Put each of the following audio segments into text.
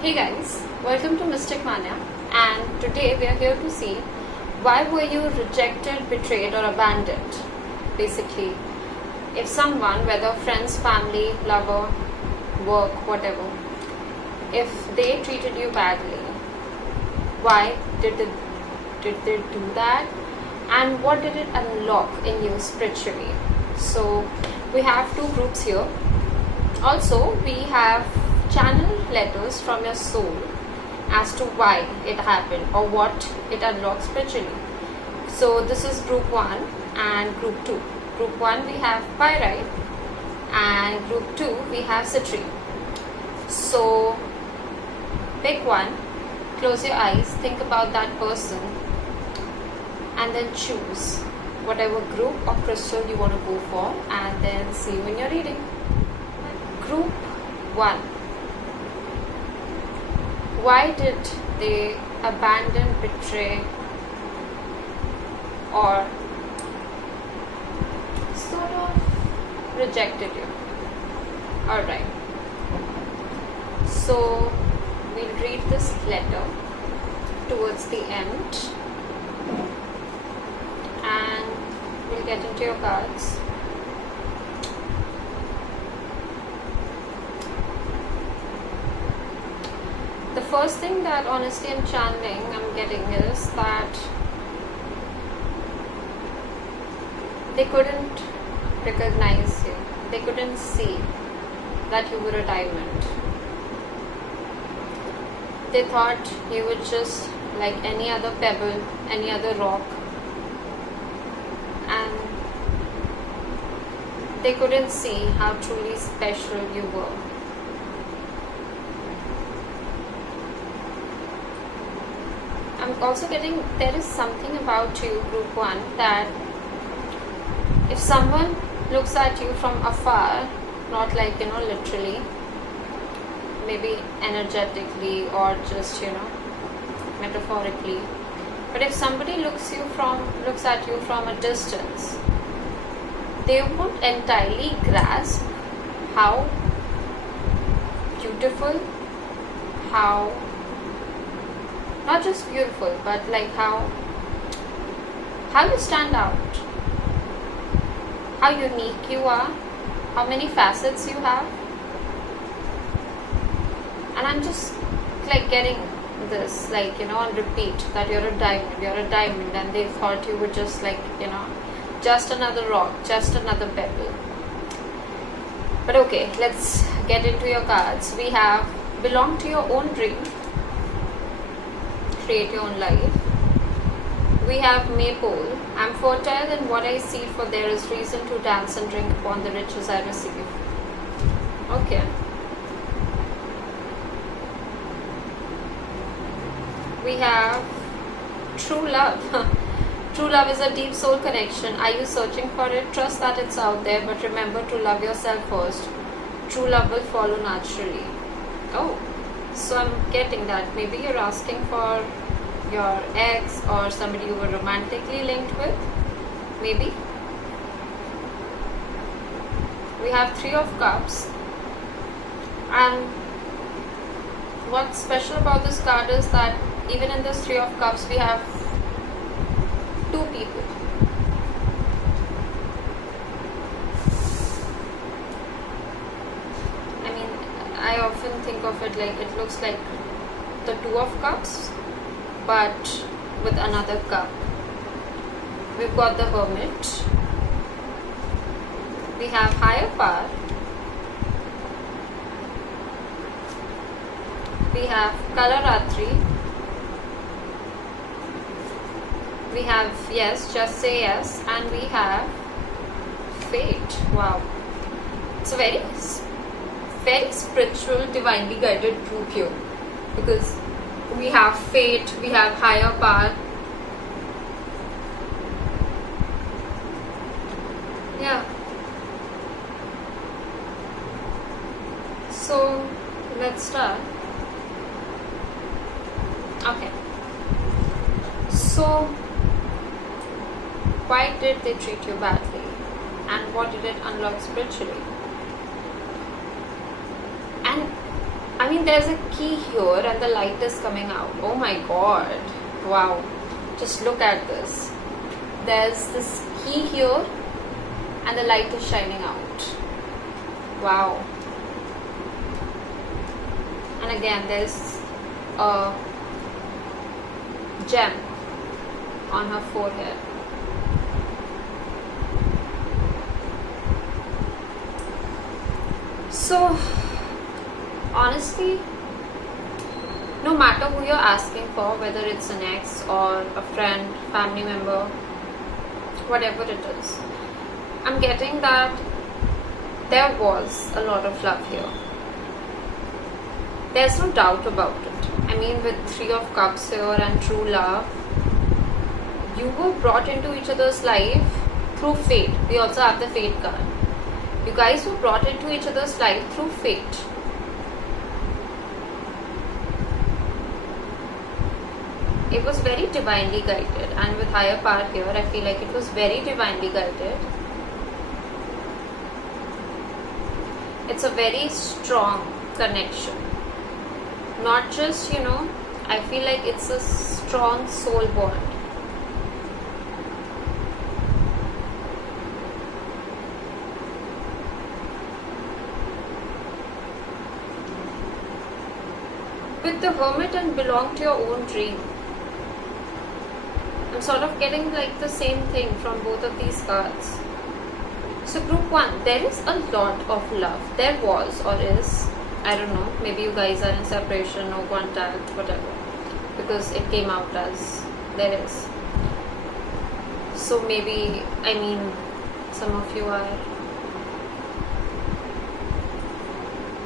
Hey guys, welcome to Mystic Manya, and today we are here to see why were you rejected, betrayed or abandoned. Basically, if someone, whether friends, family, lover, work, whatever, if they treated you badly, why did they do that, and what did it unlock in you spiritually? So we have two groups here. Also, we have channel letters from your soul as to why it happened or what it unlocks spiritually. So this is group 1 and group 2. Group 1 we have pyrite and group 2 we have citrine. So pick one, close your eyes, think about that person, and then choose whatever group or crystal you want to go for, and then see you in your reading. Group 1. Why did they abandon, betray, or sort of rejected you? Alright. So we'll read this letter towards the end and we'll get into your cards. The first thing that honestly I'm channeling, I'm getting is that they couldn't recognize you. They couldn't see that you were a diamond. They thought you were just like any other pebble, any other rock, and they couldn't see how truly special you were. I'm also getting there is something about you, group 1, that if someone looks at you from afar, not like literally, maybe energetically or just metaphorically, but if somebody looks at you from a distance, they won't entirely grasp how beautiful, how not just beautiful, but like how you stand out, how unique you are, how many facets you have. And I'm just like getting this on repeat, that you're a diamond, and they thought you were just like just another rock, just another pebble. But okay, let's get into your cards. We have belong to your own dream, create your own life. We have maypole, I'm fertile in what I see, for there is reason to dance and drink upon the riches I receive. Okay. We have true love. True love is a deep soul connection. Are you searching for it? Trust that it's out there, but remember to love yourself first. True love will follow naturally. Oh, so I'm getting that maybe you're asking for your ex or somebody you were romantically linked with. Maybe. We have 3 of cups, and what's special about this card is that even in this 3 of cups we have 2 people. I mean, I often think of it like it looks like the 2 of cups but with another cup. We've got the Hermit, we have higher power, we have Kalaratri, we have yes, just say yes, and we have fate. Wow, it's a very spiritual, divinely guided group here, because we have fate, we have higher power. Yeah. So let's start. Okay. So why did they treat you badly, and what did it unlock spiritually? And I I mean, there's a key here and the light is coming out. Oh my god. Wow. Just look at this. There's this key here and the light is shining out. Wow. And again, there's a gem on her forehead. So, honestly, no matter who you're asking for, whether it's an ex or a friend, family member, whatever it is, I'm getting that there was a lot of love here. There's no doubt about it. I mean, with Three of Cups here and true love, you were brought into each other's life through fate. We also have the fate card. You guys were brought into each other's life through fate. It was very divinely guided, and with higher power here, I feel like it was very divinely guided. It's a very strong connection. Not just, I feel like it's a strong soul bond. With the Hermit and belong to your own dream. I'm sort of getting like the same thing from both of these cards. So group 1, there is a lot of love. There was or is. I don't know. Maybe you guys are in separation or contact, whatever. Because it came out as there is. So maybe, some of you are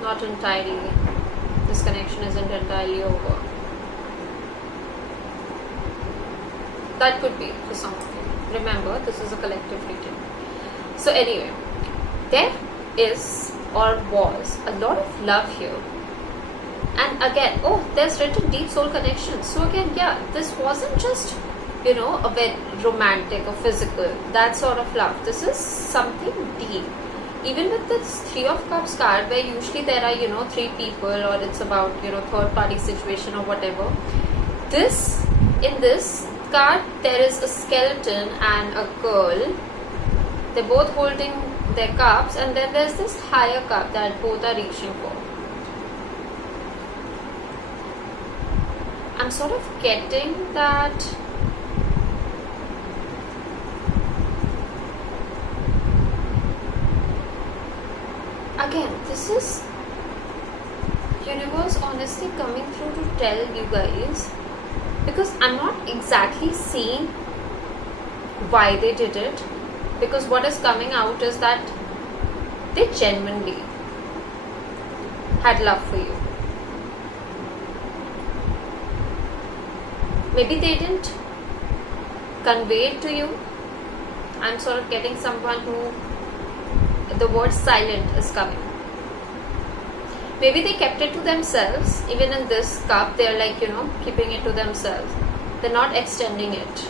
not entirely. This connection isn't entirely over. That could be for some of you. Remember, this is a collective reading. So anyway, there is or was a lot of love here. And again, there's written deep soul connection. So again, this wasn't just, a very romantic or physical, that sort of love. This is something deep. Even with this Three of Cups card, where usually there are, 3 people, or it's about, third party situation or whatever. In this card, there is a skeleton and a girl. They're both holding their cups, and then there's this higher cup that both are reaching for. I'm sort of getting that again, this is universe honestly coming through to tell you guys, because I'm not exactly seeing why they did it, because what is coming out is that they genuinely had love for you. Maybe they didn't convey it to you. I'm sort of getting someone who the word silent is coming. Maybe they kept it to themselves. Even in this cup, they're like, keeping it to themselves. They're not extending it.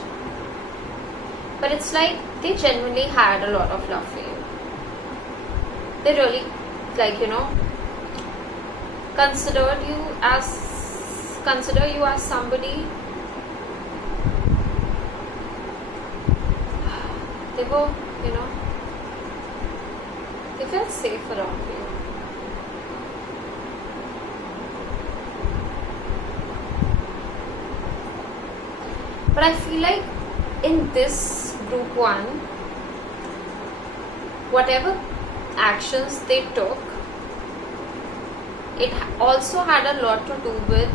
But it's like they genuinely had a lot of love for you. They really, consider you as somebody. They were, they felt safe around you. But I feel like in this group 1, whatever actions they took, it also had a lot to do with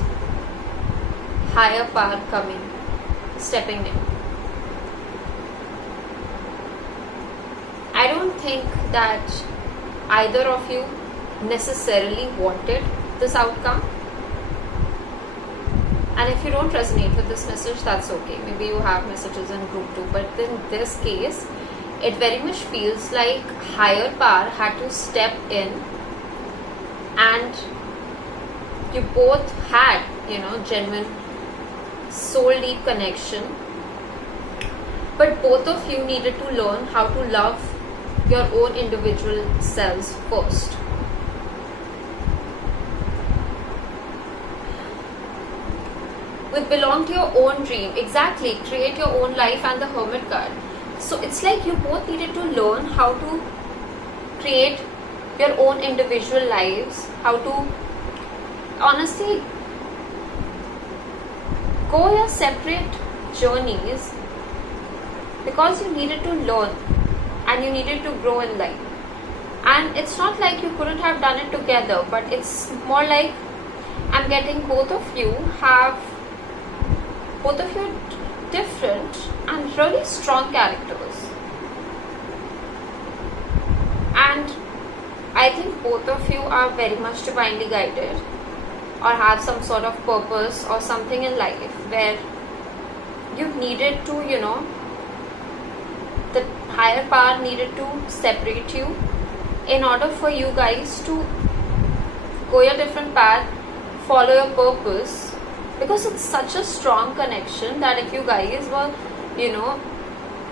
higher power stepping in. I don't think that either of you necessarily wanted this outcome. And if you don't resonate with this message, that's okay. Maybe you have messages in group 2. But in this case, it very much feels like higher power had to step in, and you both had, genuine soul deep connection. But both of you needed to learn how to love your own individual selves first. with belong to your own dream. Exactly, create your own life and the hermit card. So it's like you both needed to learn how to create your own individual lives, how to honestly go your separate journeys, because you needed to learn and you needed to grow in life. And it's not like you couldn't have done it together, but it's more like I'm getting both of you different and really strong characters. And I think both of you are very much divinely guided or have some sort of purpose or something in life where you needed to, the higher power needed to separate you in order for you guys to go your different path, follow your purpose, because it's such a strong connection that if you guys were,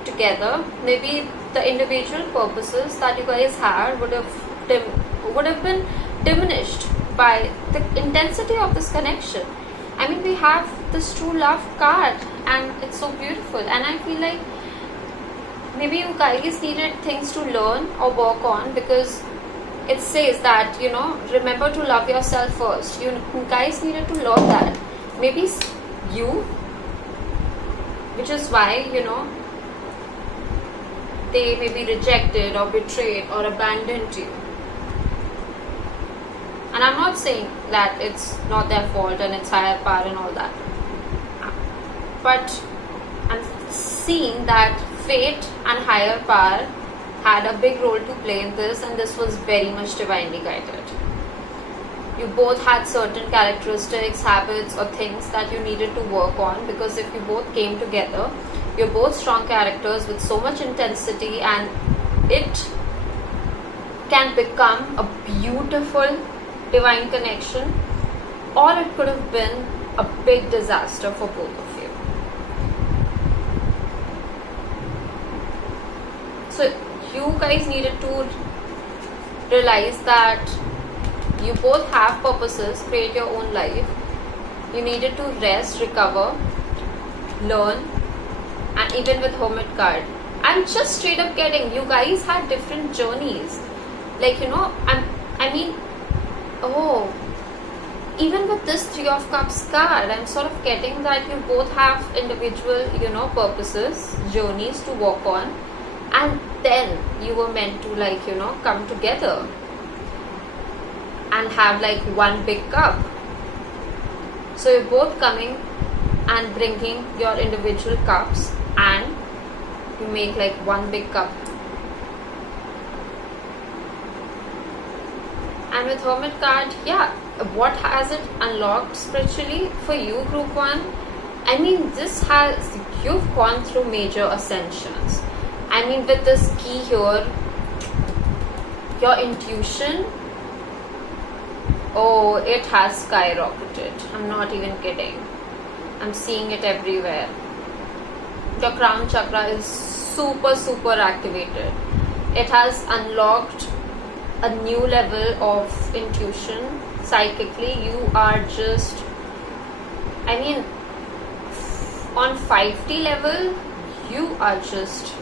together, maybe the individual purposes that you guys had would have been diminished by the intensity of this connection. I mean, we have this true love card and it's so beautiful, and I feel like maybe you guys needed things to learn or work on, because it says that, remember to love yourself first. You guys needed to learn that. Maybe you, which is why, they may be rejected or betrayed or abandoned you. And I'm not saying that it's not their fault and it's higher power and all that. But I'm seeing that fate and higher power had a big role to play in this, and this was very much divinely guided. You both had certain characteristics, habits or things that you needed to work on, because if you both came together, you're both strong characters with so much intensity, and it can become a beautiful divine connection, or it could have been a big disaster for both of you. So you guys needed to realize that you both have purposes, create your own life. You needed to rest, recover, learn, and even with hermit card, I'm just straight up getting you guys had different journeys. Like, even with this 3 of Cups card, I'm sort of getting that you both have individual, purposes, journeys to work on, and then you were meant to come together and have one big cup. So you're both coming and bringing your individual cups, and you make one big cup. And with hermit card, what has it unlocked spiritually for you, group 1? I mean, you've gone through major ascensions. I mean, with this key here, your intuition, it has skyrocketed. I'm not even kidding. I'm seeing it everywhere. Your crown chakra is super, super activated. It has unlocked a new level of intuition. Psychically, you are just, on 5D level, you are just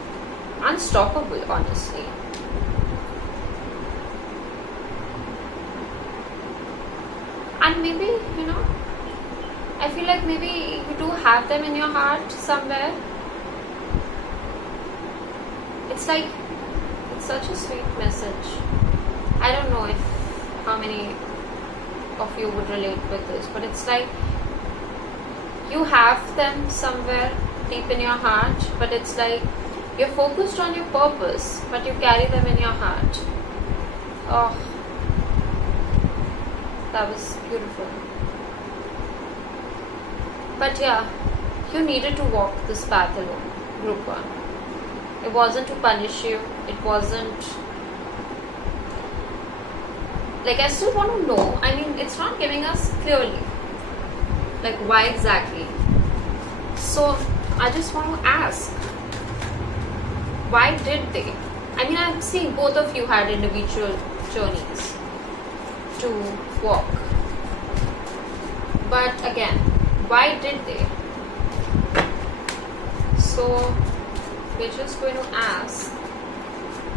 unstoppable, honestly. And maybe, I feel like maybe you do have them in your heart somewhere. It's such a sweet message. I don't know how many of you would relate with this, but it's like you have them somewhere deep in your heart, but it's like you're focused on your purpose, but you carry them in your heart. Oh, that was beautiful. But you needed to walk this path alone, group 1. It wasn't to punish you. It wasn't I still want to know. It's not giving us clearly why exactly. So I just want to ask, why did they? I've seen both of you had individual journeys to walk, but again, why did they? So we're just going to ask,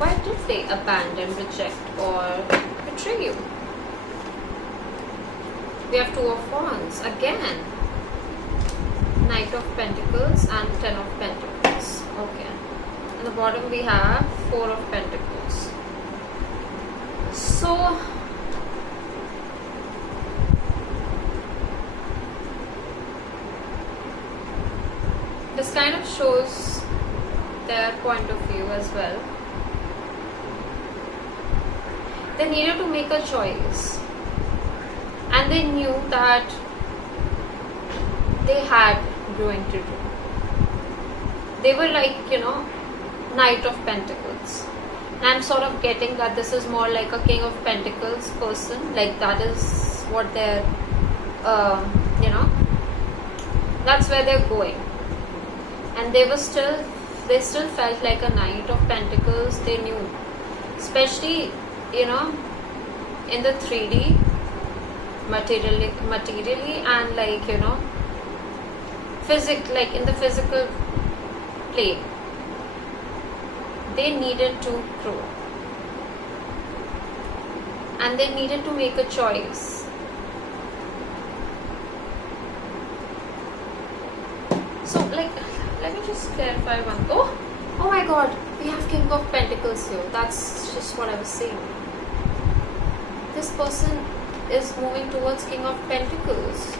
why did they abandon, reject, or betray you? We have 2 of Wands again, Knight of Pentacles and 10 of Pentacles. Okay. In the bottom we have 4 of Pentacles. So this kind of shows their point of view as well. They needed to make a choice, and they knew that they had growing to do. They were like, Knight of Pentacles. And I'm sort of getting that this is more like a King of Pentacles person. Like that is what they're, that's where they're going. And they still felt like a Knight of Pentacles. They knew, especially, in the 3D, materially and like, like in the physical plane, they needed to grow and they needed to make a choice. So like, let me just clarify one. Oh my god, we have King of Pentacles here. That's just what I was saying. This person is moving towards King of Pentacles.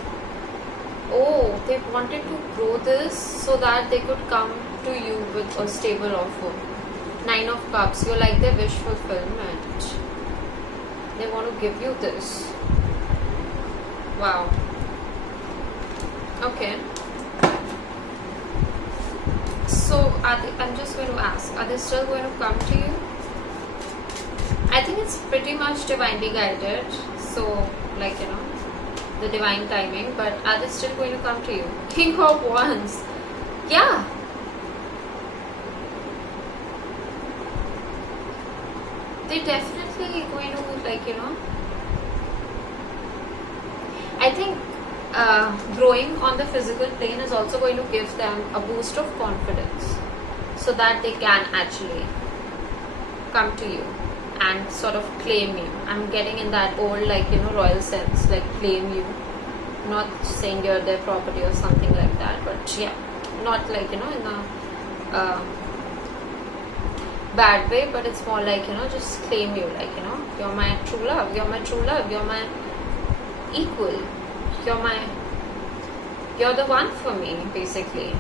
Oh, they wanted to grow this so that they could come to you with a stable offer. 9 of Cups, you're like their wish fulfillment. They want to give you this. Wow. Okay. So, I'm just going to ask, are they still going to come to you? I think it's pretty much divinely guided. So, like, the divine timing. But are they still going to come to you? King of Wands. Yeah. They're definitely going to, like, I think growing on the physical plane is also going to give them a boost of confidence so that they can actually come to you and sort of claim you. I'm getting in that old, like, royal sense, like claim you, not saying you're their property or something like that, but yeah, not like, in a bad way, but it's more like, just claim you, like, you're my true love, you're my true love, you're my equal, you're the one for me, basically.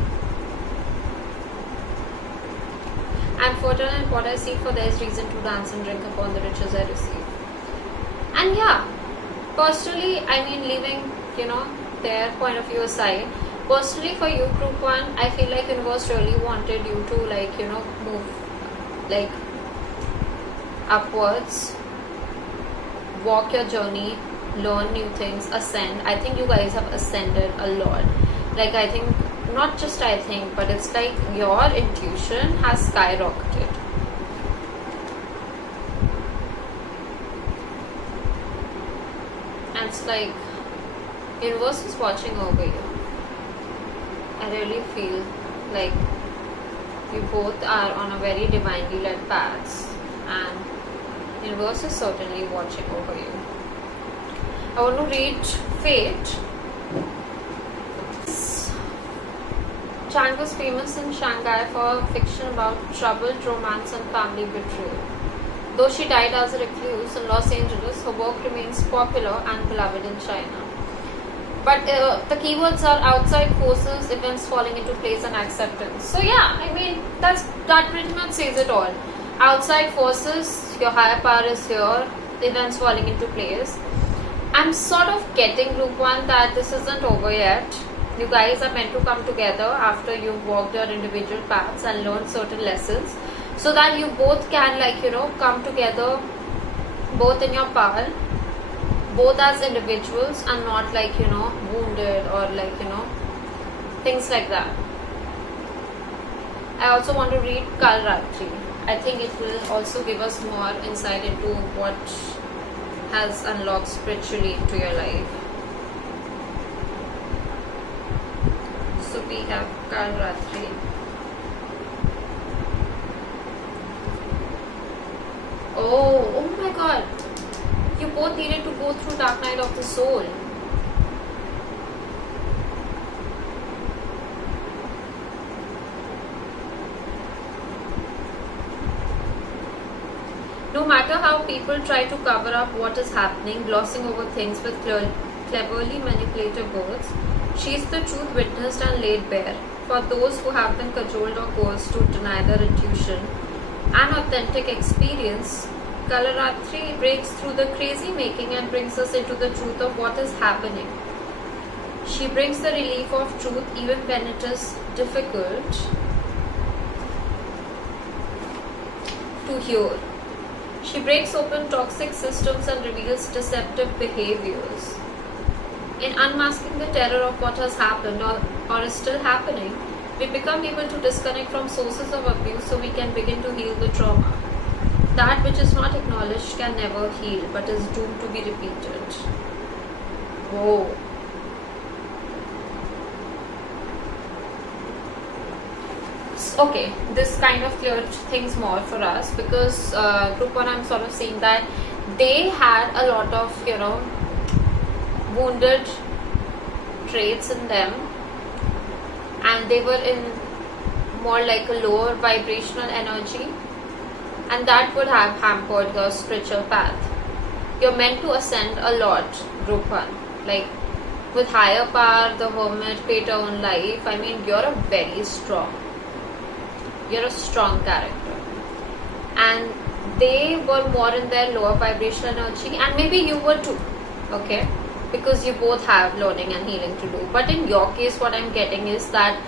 I'm fertile in what I seek, for there is reason to dance and drink upon the riches I receive. And yeah, personally, I mean, leaving, their point of view aside, personally for you, group 1, I feel like universe really wanted you to, like, move, like, upwards, walk your journey, learn new things, ascend. I think you guys have ascended a lot. Like, I think, not just I think, but it's like your intuition has skyrocketed. And it's like universe is watching over you. I really feel like you both are on a very divinely led path, and universe is certainly watching over you. I want to read Fate. Chang was famous in Shanghai for fiction about troubled romance and family betrayal. Though she died as a recluse in Los Angeles, her work remains popular and beloved in China. But the keywords are outside forces, events falling into place, and acceptance. So yeah, I mean, that pretty much says it all. Outside forces, your higher power is here, events falling into place. I'm sort of getting group 1 that this isn't over yet. You guys are meant to come together after you've walked your individual paths and learned certain lessons, so that you both can, like, come together both in your power, both as individuals, and not like, wounded or like, things like that. I also want to read Kal Ratri. I think it will also give us more insight into what has unlocked spiritually into your life. we have Kal Ratri. Oh my god. You both needed to go through Dark Night of the Soul. No matter how people try to cover up what is happening, glossing over things with cleverly manipulative words, she is the truth witnessed and laid bare. For those who have been cajoled or coerced to deny their intuition and authentic experience, Kalaratri breaks through the crazy making and brings us into the truth of what is happening. She brings the relief of truth even when it is difficult to hear. She breaks open toxic systems and reveals deceptive behaviors. In unmasking the terror of what has happened or is still happening, we become able to disconnect from sources of abuse so we can begin to heal the trauma. That which is not acknowledged can never heal but is doomed to be repeated. Whoa. Okay, this kind of cleared things more for us because group 1, I'm sort of seeing that they had a lot of, wounded traits in them, and they were in more like a lower vibrational energy, and that would have hampered your spiritual path. You're meant to ascend a lot, group 1. Like with higher power, the hermit, create your own life. I mean, you're a strong character, and they were more in their lower vibrational energy, and maybe you were too, okay, because you both have learning and healing to do. But in your case, what I'm getting is that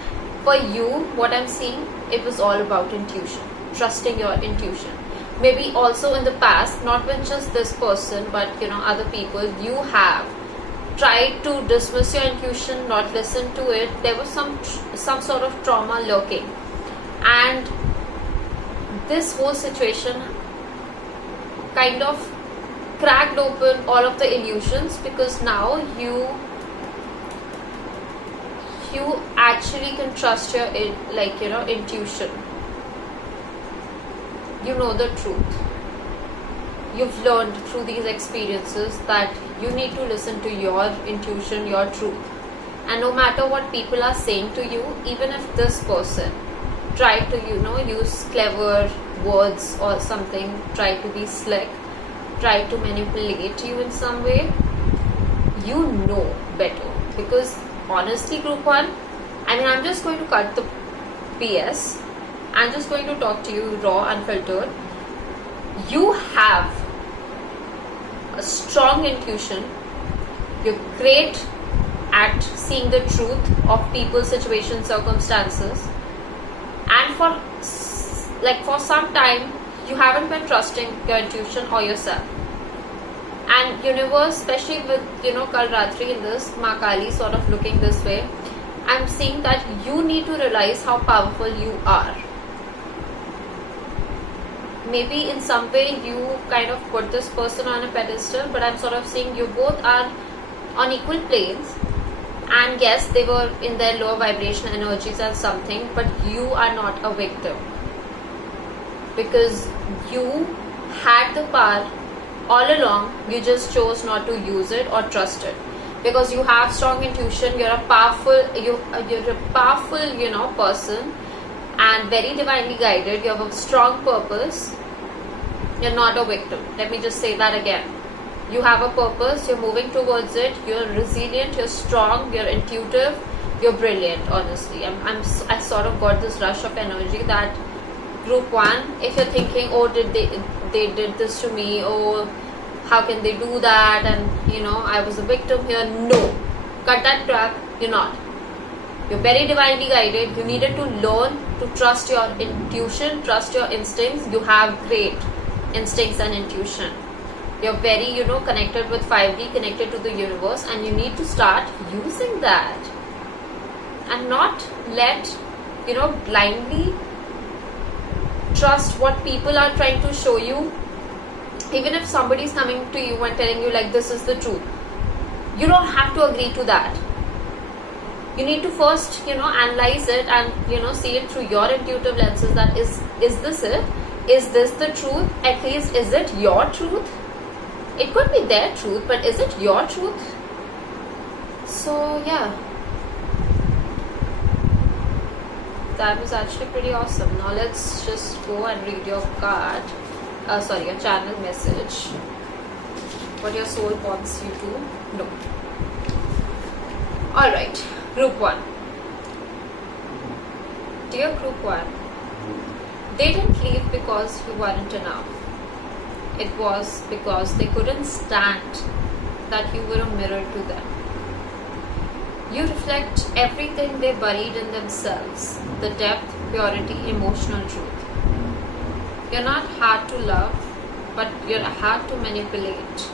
for you, what I'm seeing, it was all about intuition, trusting your intuition. Maybe also in the past, not with just this person, but other people, you have tried to dismiss your intuition, not listen to it. There was some sort of trauma lurking, and this whole situation kind of cracked open all of the illusions, because now you actually can trust your intuition. You know the truth. You've learned through these experiences that you need to listen to your intuition, your truth. And no matter what people are saying to you, even if this person try to use clever words or something, try to be slick, try to manipulate you in some way, you know better. Because honestly, group 1, I'm just going to cut the PS. I'm just going to talk to you raw, unfiltered. You have a strong intuition. You're great at seeing the truth of people, situations, circumstances, and for some time you haven't been trusting your intuition or yourself. And universe, especially with Kalratri in this, Ma Kali sort of looking this way, I'm seeing that you need to realize how powerful you are. Maybe in some way you kind of put this person on a pedestal, but I'm sort of seeing you both are on equal planes. And yes, they were in their lower vibrational energies and something, but you are not a victim, because you had the power all along. You just chose not to use it or trust it, because you have strong intuition. You're a powerful person, and very divinely guided. You have a strong purpose. You're not a victim. Let me just say that again. You have a purpose, you're moving towards it, you're resilient, you're strong, you're intuitive, you're brilliant. Honestly, I sort of got this rush of energy that group 1, if you're thinking, oh, they did this to me, oh, how can they do that, and I was a victim here. No, cut that crap. You're not. You're very divinely guided. You needed to learn to trust your intuition, trust your instincts. You have great instincts and intuition. You're very connected with 5D, connected to the universe, and you need to start using that and not let blindly trust what people are trying to show you. Even if somebody is coming to you and telling you like this is the truth, you don't have to agree to that. You need to first, analyze it and, see it through your intuitive lenses, that is this it? Is this the truth? At least, is it your truth? It could be their truth, but is it your truth? So, yeah. That was actually pretty awesome. Now let's just go and read your card. Your channel message. What your soul wants you to know. Alright, group 1. Dear group 1, they didn't leave because you weren't enough. It was because they couldn't stand that you were a mirror to them. You reflect everything they buried in themselves, the depth, purity, emotional truth. You're not hard to love, but you're hard to manipulate.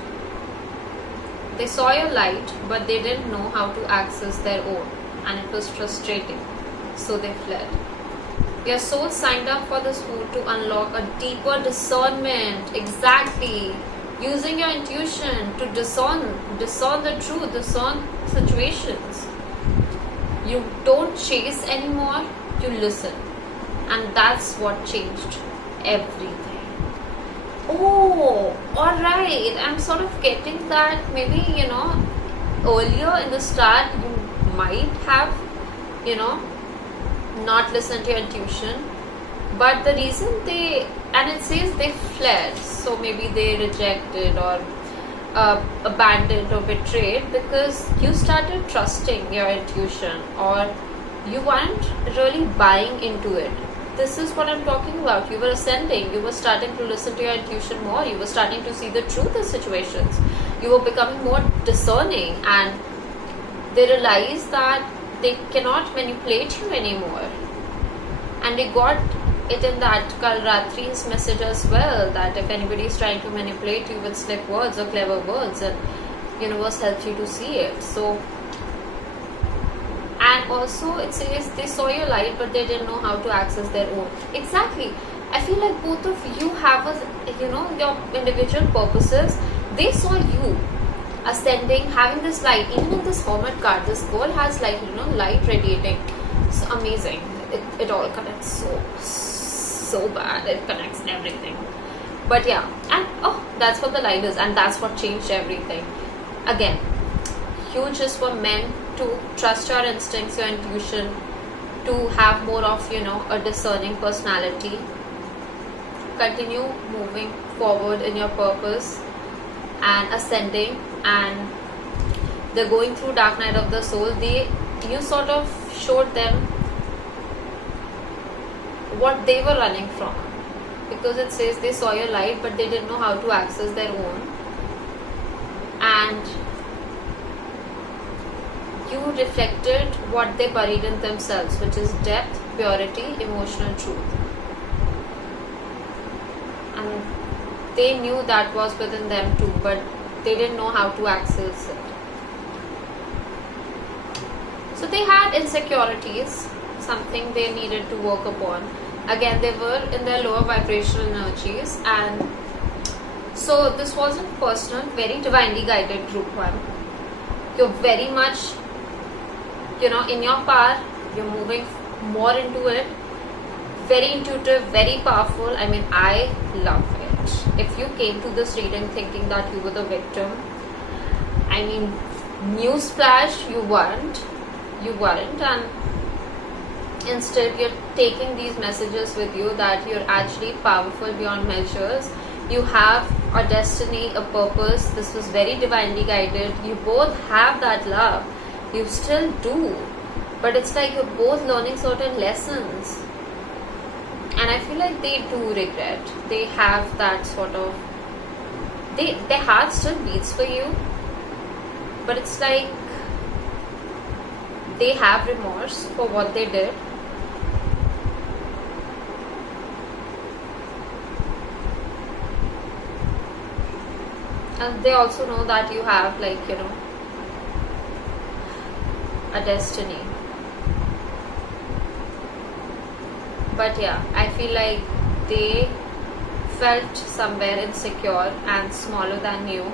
They saw your light, but they didn't know how to access their own, and it was frustrating, so they fled. Your soul signed up for this mood to unlock a deeper discernment, exactly, using your intuition to discern the truth, discern situations. You don't chase anymore, you listen. And that's what changed everything. Oh, alright. I'm sort of getting that maybe, earlier in the start you might have, not listened to your intuition. But the reason it says they fled, so maybe they rejected or abandoned or betrayed because you started trusting your intuition, or you weren't really buying into it. This is what I'm talking about. You were ascending, you were starting to listen to your intuition more, you were starting to see the truth in situations, you were becoming more discerning, and they realized that they cannot manipulate you anymore. And they got it in that Kalratri's message as well, that if anybody is trying to manipulate you with slick words or clever words, and universe helps you to see it. So, and also it says they saw your light but they didn't know how to access their own. Exactly. I feel like both of you have your individual purposes. They saw you ascending, having this light. Even in this Hermit card, this girl has light radiating. It's amazing. It all connects so bad. It connects everything. But yeah, and that's what the light is, and that's what changed everything. Again, you just were meant to trust your instincts, your intuition, to have more of a discerning personality. Continue moving forward in your purpose and ascending, and they're going through dark night of the soul. You sort of showed them what they were running from, because it says they saw your light but they didn't know how to access their own, and you reflected what they buried in themselves, which is depth, purity, emotional truth, and they knew that was within them too, but they didn't know how to access it. So they had insecurities, something they needed to work upon. Again, they were in their lower vibrational energies, and so this wasn't personal, very divinely guided group 1. You're very much, in your power, you're moving more into it, very intuitive, very powerful. I mean, I love it. If you came to this reading thinking that you were the victim, I mean, newsflash, you weren't, and instead you're taking these messages with you that you're actually powerful beyond measures. You have a destiny, a purpose. This was very divinely guided. You both have that love. You still do. But it's like you're both learning certain lessons. And I feel like they do regret. They have that sort of... their heart still beats for you. But it's like they have remorse for what they did. And they also know that you have a destiny. But yeah, I feel like they felt somewhere insecure and smaller than you,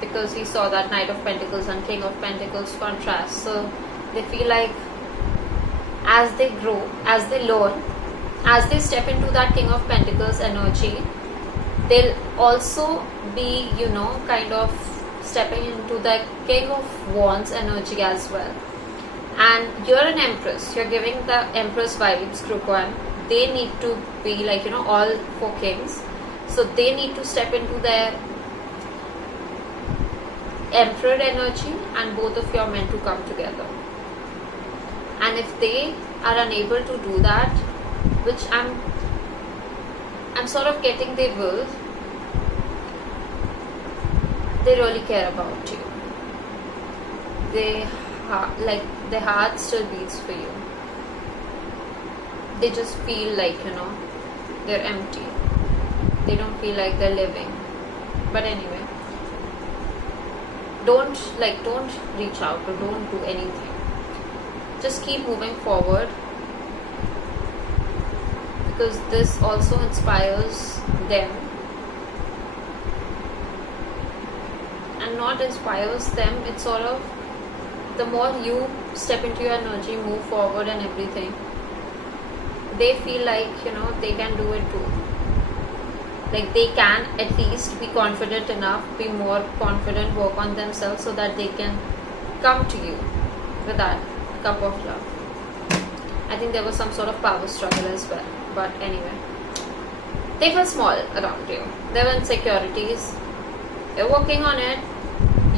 because we saw that Knight of Pentacles and King of Pentacles contrast. So They feel like as they grow, as they learn, as they step into that King of Pentacles energy, they'll also be, kind of stepping into the King of Wands energy as well. And you're an Empress, you're giving the Empress vibes, group 1. They need to be like, all 4 kings. So they need to step into their Emperor energy, and both of you are meant to come together. And if they are unable to do that, which I'm sort of getting they will, they really care about you. Their heart still beats for you. They just feel like, they're empty. They don't feel like they're living. But anyway, don't reach out or don't do anything. Just keep moving forward, because this also inspires them, and not inspires them, it's sort of, the more you step into your energy, move forward and everything, they feel like, they can do it too. Like they can at least be confident enough, be more confident, work on themselves, so that they can come to you with that cup of love. I think there was some sort of power struggle as well. But anyway, they feel small around you. There were insecurities. You're working on it.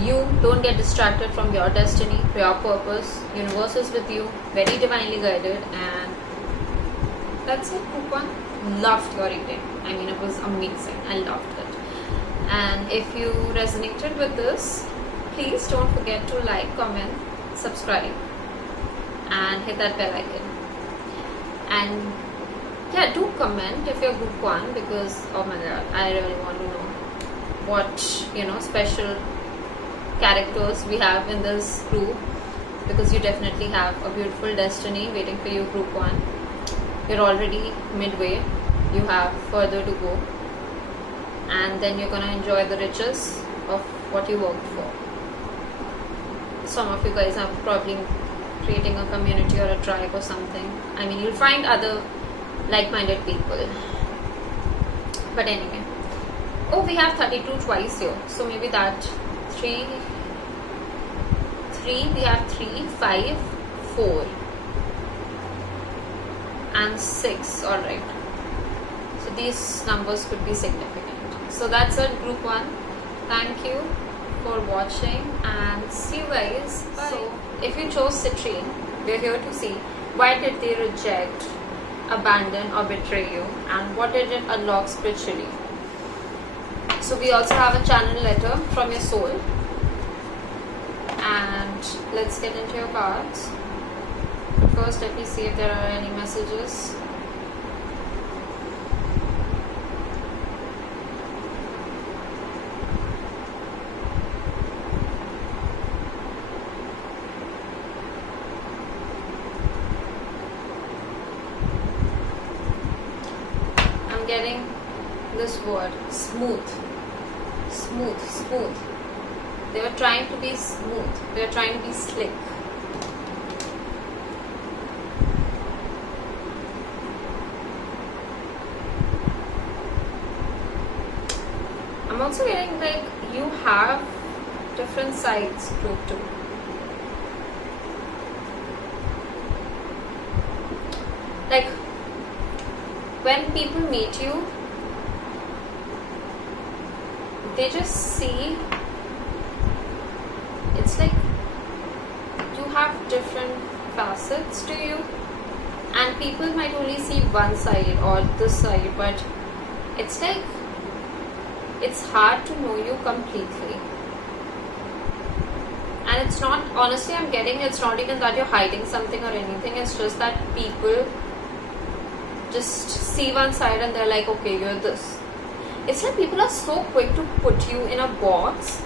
You don't get distracted from your destiny, your purpose. Universe is with you, very divinely guided, and that's it. Group 1. Loved your reading. I mean, it was amazing. I loved it. And if you resonated with this, please don't forget to like, comment, subscribe, and hit that bell icon. And yeah, do comment if you're group 1, because oh my god, I really want to know what special characters we have in this group, because you definitely have a beautiful destiny waiting for you, group 1. You're already midway, you have further to go, and then you're gonna enjoy the riches of what you worked for. Some of you guys are probably creating a community or a tribe or something. I mean, you'll find other like-minded people. But anyway, oh, we have 32 twice here, so maybe that 3, we have 3, 5, 4 and 6. All right, so these numbers could be significant. So that's it, group 1. Thank you for watching, and see you guys. Bye. So if you chose citrine, we're here to see why did they reject, abandon or betray you, and what did it unlock spiritually. So we also have a channel letter from your soul, and let's get into your cards. But first, let me see if there are any messages. I'm getting this word, smooth. Smooth. They were trying to be smooth. They were trying to be slick. I'm also getting like you have different sides group 2. Like when people meet you, they just see, it's like you have different facets to you, and people might only see one side or this side, but it's like it's hard to know you completely. And it's not, honestly, I'm getting, it's not even that you're hiding something or anything, it's just that people just see one side and they're like, okay, you're this. It's like people are so quick to put you in a box,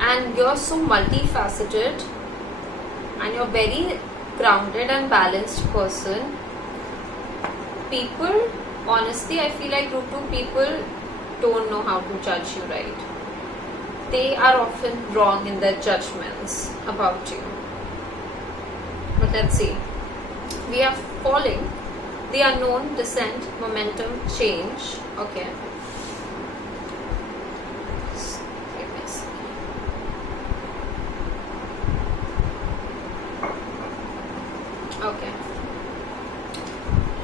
and you're so multifaceted, and you're very grounded and balanced person. People, honestly, I feel like group 2 people don't know how to judge you right. They are often wrong in their judgments about you. But let's see. We are falling, the unknown, descent, momentum, change. Okay. Okay.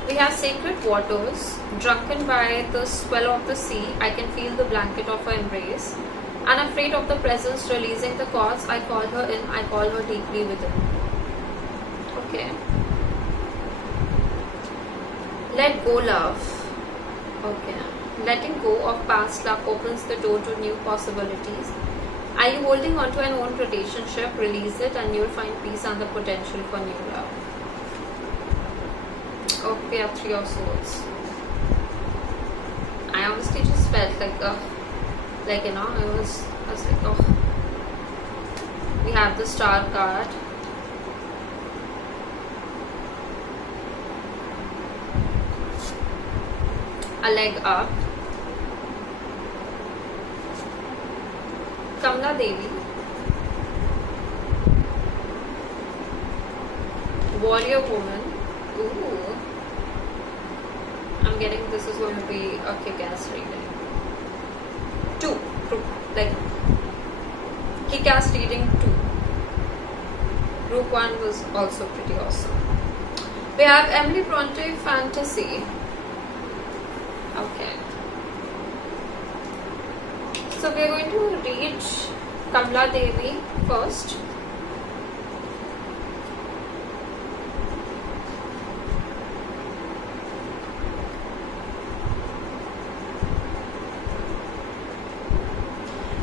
We have sacred waters, drunken by the swell of the sea. I can feel the blanket of her embrace. Unafraid of the presence, releasing the cords. I call her in, I call her deeply within. Okay. Let go, love. Okay. Letting go of past love opens the door to new possibilities. Are you holding on to an old relationship? Release it and you'll find peace and the potential for new love. Oh, we have 3 of Swords. I honestly just felt like, I was like, oh. We have the Star card. A leg up. Kamala Devi. Warrior woman. Ooh. I'm getting this is going to be a kick-ass reading. 2. Like kick-ass reading 2. Group 1 was also pretty awesome. We have Emily Bronte Fantasy. Okay. So we are going to read Kamala Devi first.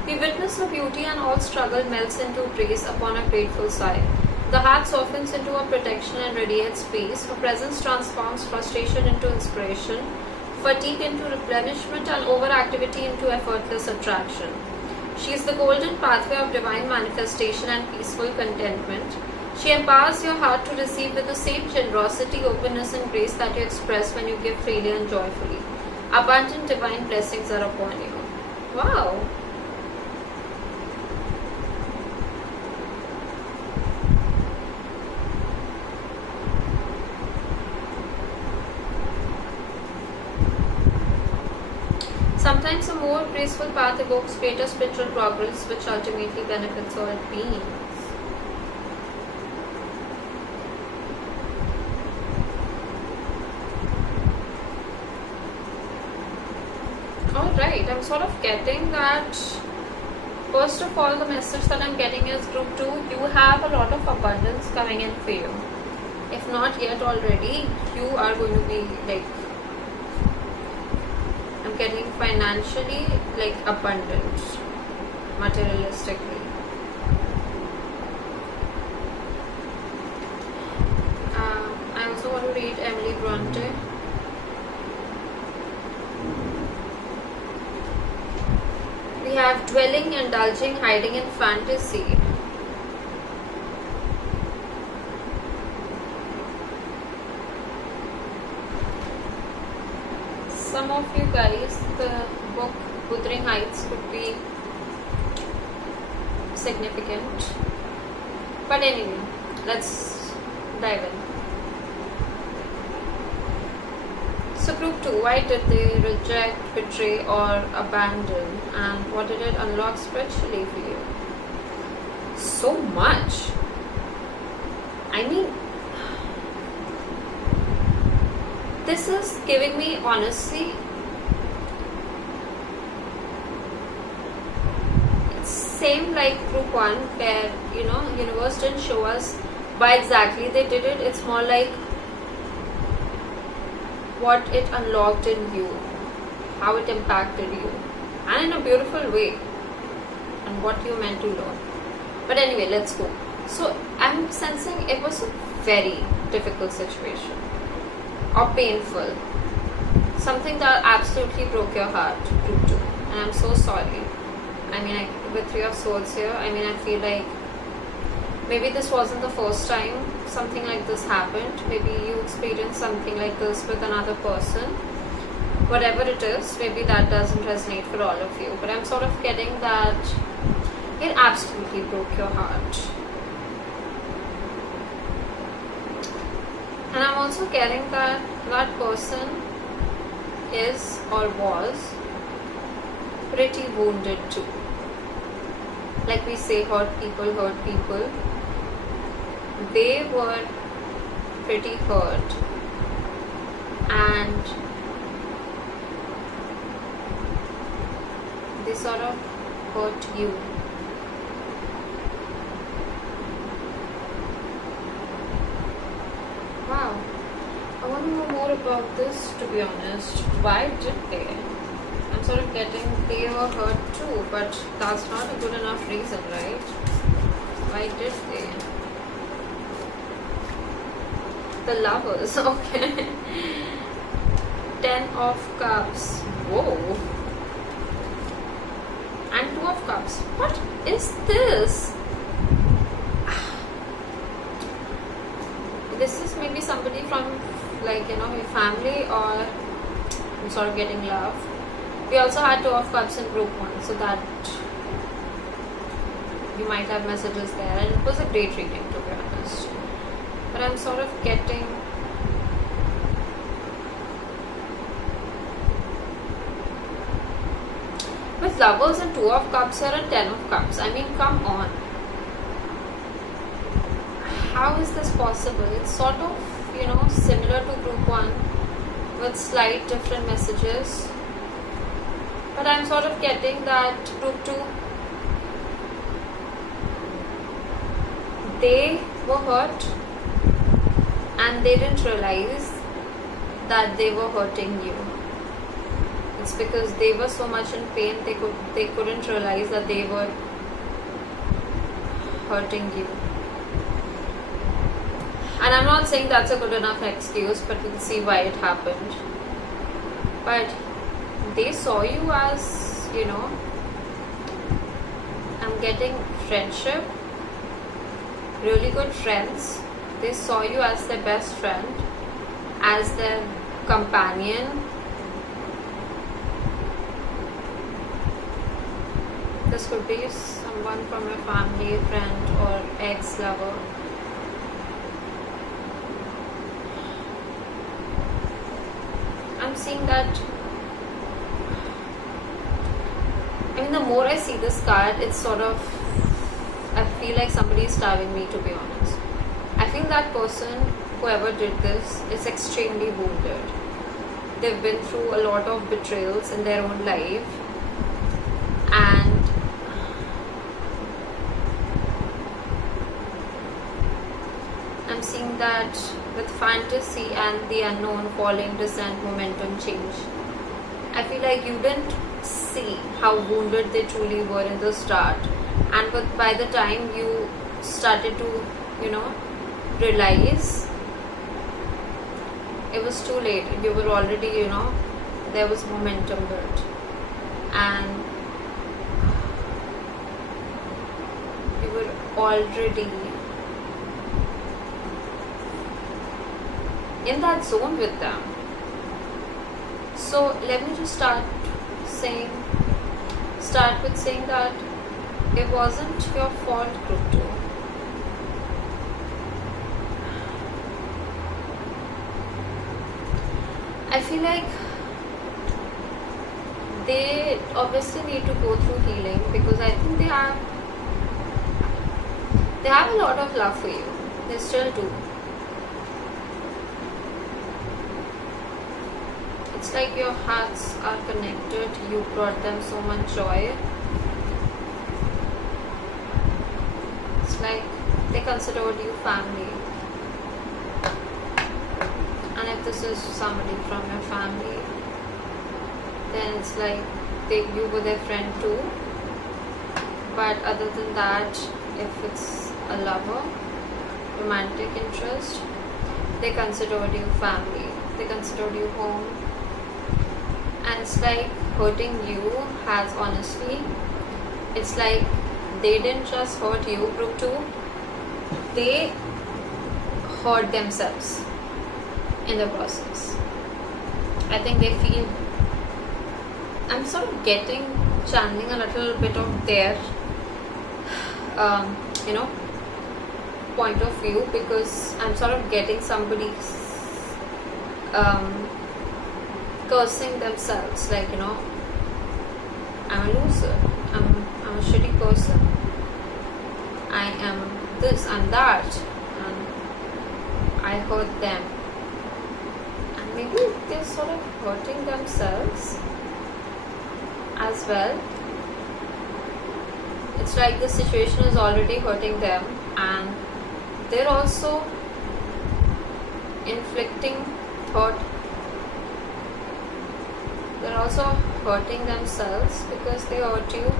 We witness her beauty and all struggle melts into grace upon a grateful sigh. The heart softens into a protection and radiates peace. Her presence transforms frustration into inspiration, fatigue into replenishment, and overactivity into effortless attraction. She is the golden pathway of divine manifestation and peaceful contentment. She empowers your heart to receive with the same generosity, openness, and grace that you express when you give freely and joyfully. Abundant divine blessings are upon you. Wow! Sometimes a more graceful path evokes greater spiritual progress, which ultimately benefits all beings. Alright, I'm sort of getting that. First of all, the message that I'm getting is group 2, you have a lot of abundance coming in for you. If not yet already, you are going to be like, I'm getting financially like abundant, materialistically. I also want to read Emily Bronte. We have dwelling, indulging, hiding in fantasy. Some of you guys, the book Wuthering Heights could be significant. But anyway, let's dive in. So group 2, why did they reject, betray or abandon, and what did it unlock spiritually for you? So much. I mean, this is giving me honestly, it's same like group 1 where universe didn't show us why exactly they did it. It's more like what it unlocked in you, how it impacted you, and in a beautiful way, and what you meant to learn. But anyway, let's go. So I'm sensing it was a very difficult situation or painful, something that absolutely broke your heart, group 2, and I'm so sorry. I mean, with 3 of Swords here, I mean, I feel like maybe this wasn't the first time something like this happened. Maybe you experienced something like this with another person. Whatever it is, maybe that doesn't resonate for all of you. But I'm sort of getting that it absolutely broke your heart. And I'm also getting that that person is or was pretty wounded too. Like we say, hurt people. They were pretty hurt, and they sort of hurt you. Wow, I want to know more about this, to be honest. Why did they? I'm sort of getting they were hurt too, but that's not a good enough reason, right? Why did they? The lovers, okay. 10 of Cups. Whoa. And 2 of Cups. What is this? This is maybe somebody from, like, you know, your family, or I'm sort of getting love. We also had 2 of Cups in group 1, so that you might have messages there, and it was a great reading, to be honest. But I'm sort of getting with Lovers and 2 of Cups here and 10 of Cups. I mean, come on. How is this possible? It's sort of, you know, similar to group 1 with slight different messages. But I'm sort of getting that group 2, they were hurt and they didn't realize that they were hurting you. It's because they were so much in pain, they couldn't realize that they were hurting you. And I'm not saying that's a good enough excuse, but we'll see why it happened. But they saw you as, you know, I'm getting friendship, really good friends. They saw you as their best friend, as their companion. This could be someone from your family, friend, or ex-lover. I'm seeing that. I mean, the more I see this card, it's sort of, I feel like somebody is starving me, to be honest. I feel that person, whoever did this, is extremely wounded. They've been through a lot of betrayals in their own life, and I'm seeing that with fantasy and the unknown, falling, descent, momentum, change. I feel like you didn't see how wounded they truly were in the start, and by the time you started to, you know, realize, it was too late. You were already, you know, there was momentum built, and you were already in that zone with them. So let me just start with saying that it wasn't your fault, group 2. I feel like they obviously need to go through healing, because I think they have a lot of love for you. They still do. It's like your hearts are connected. You brought them so much joy. It's like they considered you family. And if this is somebody from your family, then it's like you were their friend too. But other than that, if it's a lover, romantic interest, they considered you family. They considered you home. And it's like hurting you has, honestly, it's like they didn't just hurt you, group 2, they hurt themselves in the process. I think they feel, I'm sort of channeling a little bit of their, you know, point of view, because I'm sort of getting somebody cursing themselves, like, I'm a loser, I'm a shitty person, I am this and that, and I hurt them. And maybe they're sort of hurting themselves as well. It's like the situation is already hurting them, and they're also inflicting hurt. They're also hurting themselves because they hurt you,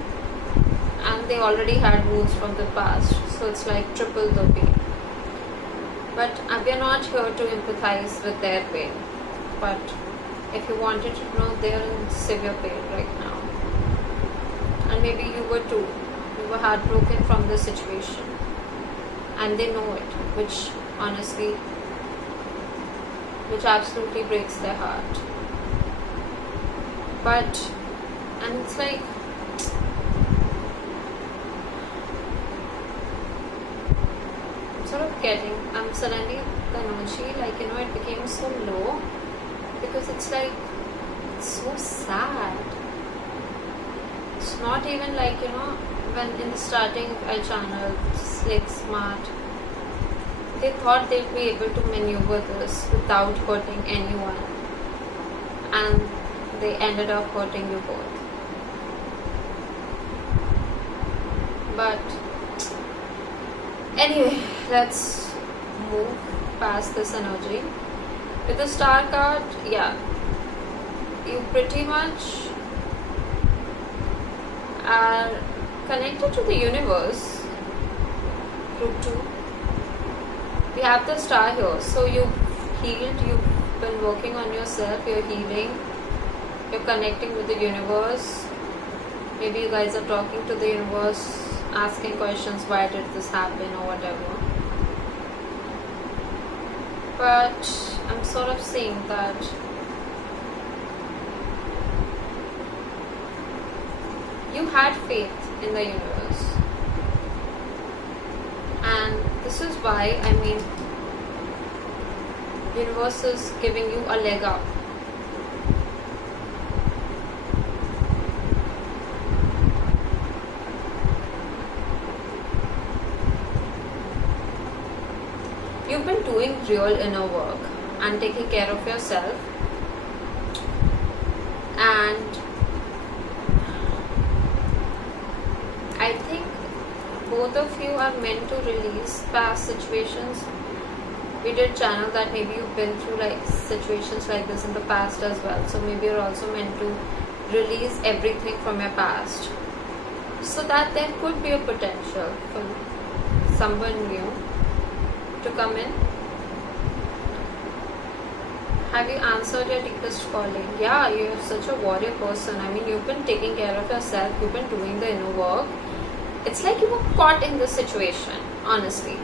and they already had wounds from the past, so it's like triple the pain. But we're not here to empathize with their pain, but if you wanted to know, they're in severe pain right now, and maybe you were too. You were heartbroken from the situation, and they know it, which honestly, which absolutely breaks their heart. But, and it's like, I'm suddenly, the energy, like, it became so low, because it's like, it's so sad. It's not even like, when in the starting I channeled Slick Smart, they thought they'd be able to maneuver this without hurting anyone, and they ended up hurting you both. But anyway, let's move past this energy. With the star card, yeah, you pretty much are connected to the universe. Group 2. We have the star here. So you've healed, you've been working on yourself, you're healing, you're connecting with the universe. Maybe you guys are talking to the universe, asking questions, why did this happen or whatever. But I'm sort of seeing that you had faith in the universe, and this is why, universe is giving you a leg up. You've been doing real inner work and taking care of yourself, and I think both of you are meant to release past situations. We did channel that maybe you've been through like situations like this in the past as well, so maybe you're also meant to release everything from your past, so that there could be a potential for someone new to come in. Have you answered your deepest calling? Yeah, you're such a warrior person. You've been taking care of yourself, you've been doing the inner work. It's like you were caught in this situation, honestly.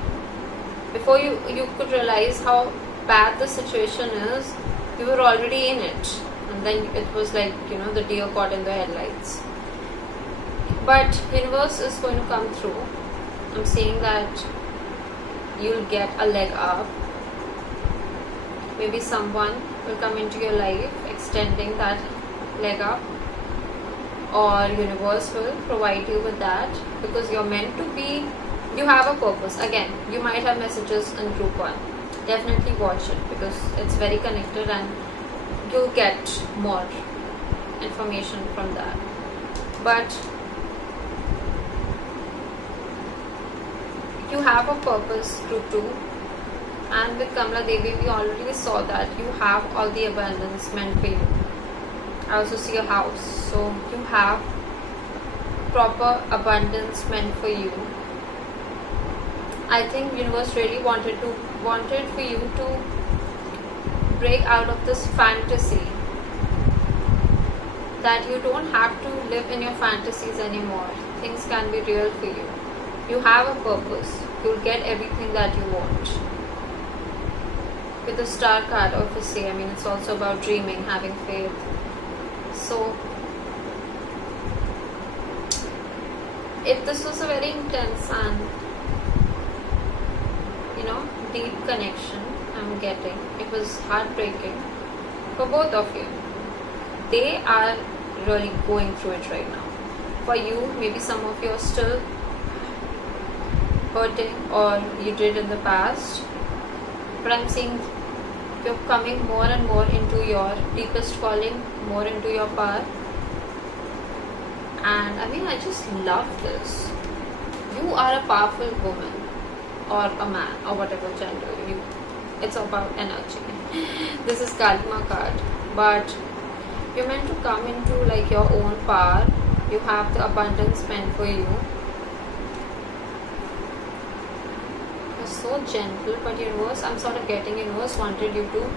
Before you could realize how bad the situation is, you were already in it. And then it was like, the deer caught in the headlights. But universe is going to come through. I'm seeing that you'll get a leg up. Maybe someone will come into your life extending that leg up, or universe will provide you with that, because you're meant to be, you have a purpose. Again, you might have messages in group 1. Definitely watch it, because it's very connected and you'll get more information from that. But you have a purpose, group 2. And with Kamala Devi, we already saw that you have all the abundance meant for you. I also see a house, so you have proper abundance meant for you. I think universe really wanted for you to break out of this fantasy, that you don't have to live in your fantasies anymore. Things can be real for you. You have a purpose. You'll get everything that you want. With the star card, obviously, it's also about dreaming, having faith. So, this was a very intense and deep connection I'm getting. It was heartbreaking for both of you. They are really going through it right now. For you, maybe some of you are still hurting, or you did in the past, but I'm seeing you're coming more and more into your deepest calling, more into your power. And I mean, I just love this. You are a powerful woman or a man or whatever gender you. It's about energy. This is Kalima card, but you're meant to come into like your own power. You have the abundance meant for you. You're so gentle, but universe, I'm sort of getting universe wanted you to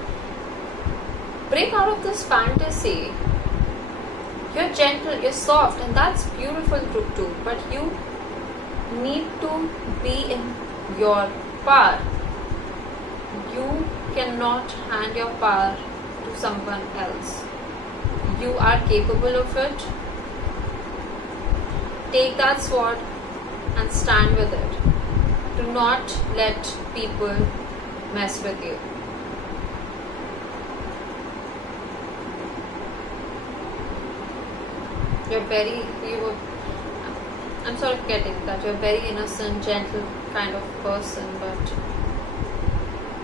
break out of this fantasy. You're gentle, you're soft, and that's beautiful too. But you need to be in your power. You cannot hand your power to someone else. You are capable of it. Take that sword and stand with it. Do not let people mess with you. I'm sort of getting that you're very innocent, gentle kind of person, but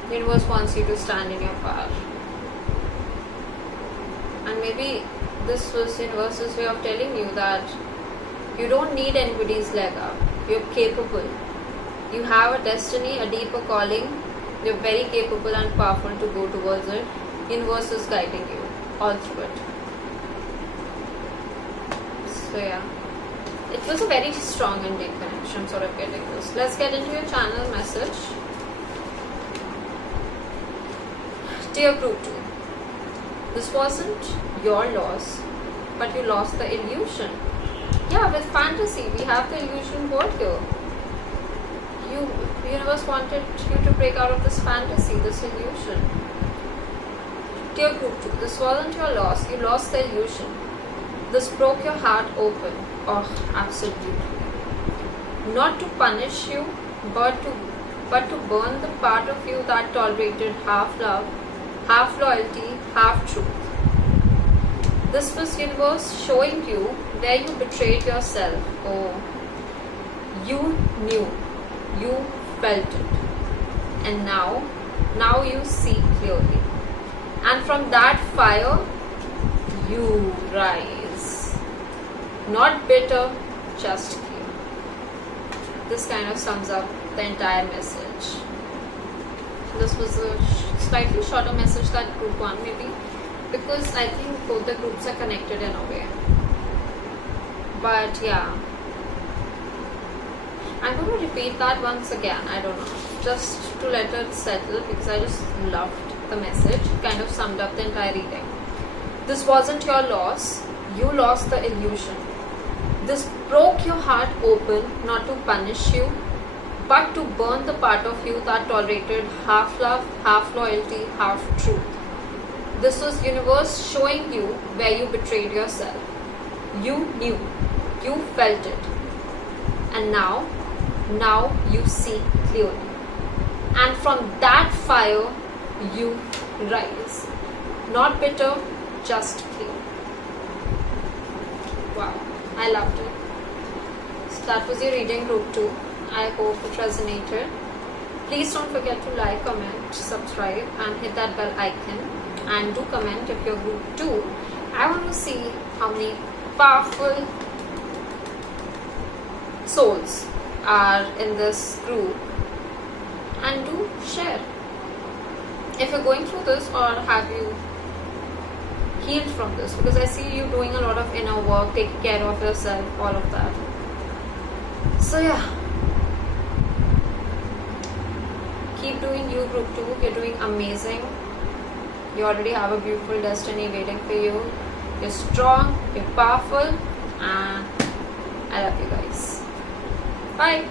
the universe wants you to stand in your power. And maybe this was universe's way of telling you that you don't need anybody's leg up. You're capable. You have a destiny, a deeper calling. You're very capable and powerful to go towards it. Universe is guiding you all through it. So yeah, it was a very strong and deep connection. I'm sort of getting this. Let's get into your channel message. Dear Group 2, this wasn't your loss, but you lost the illusion. Yeah, with fantasy, we have the illusion word here. The universe wanted you to break out of this fantasy, this illusion. Dear Group 2, this wasn't your loss, you lost the illusion. This broke your heart open. Oh, absolutely. Not to punish you, but to burn the part of you that tolerated half love, half loyalty, half truth. This was universe showing you where you betrayed yourself. Oh, you knew, you felt it, and now you see clearly. And from that fire, you rise. Not bitter, just clear. This kind of sums up the entire message. This was a slightly shorter message than group 1 maybe, because I think both the groups are connected in a way. But yeah, I'm going to repeat that once again. I don't know, just to let it settle, because I just loved the message. It kind of summed up the entire reading. This wasn't your loss, you lost the illusion. This broke your heart open, not to punish you, but to burn the part of you that tolerated half love, half loyalty, half truth. This was universe showing you where you betrayed yourself. You knew, you felt it, and now you see clearly. And from that fire, you rise. Not bitter, just clear. Wow, I loved it. So that was your reading, Group 2. I hope it resonated. Please don't forget to like, comment, subscribe, and hit that bell icon. And do comment if you're Group 2. I want to see how many powerful souls are in this group. And do share. If you're going through this, or have you healed from this, because I see you doing a lot of inner work, taking care of yourself, all of that. So yeah, keep doing you, Group 2. You're doing amazing. You already have a beautiful destiny waiting for you. You're strong, you're powerful, and I love you guys. Bye.